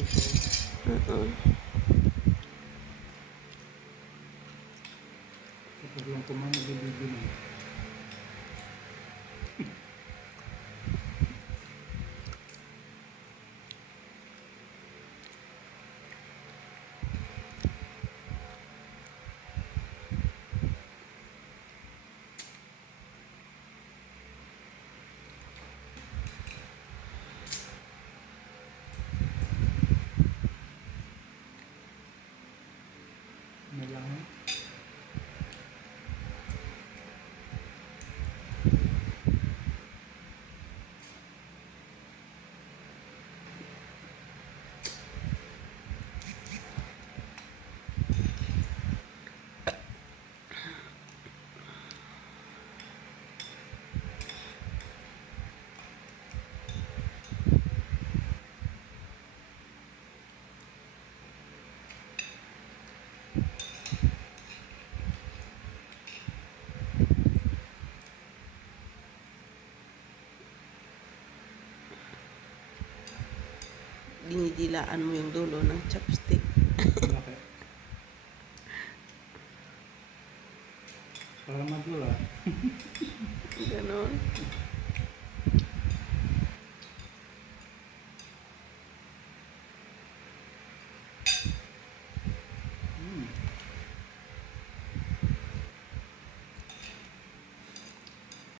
Oo. Kapag lang kumain, bibigyan mo. Ano lang eh. Dinidilaan mo yung dulo ng chopstick. Bakit? Para madula. Ganon.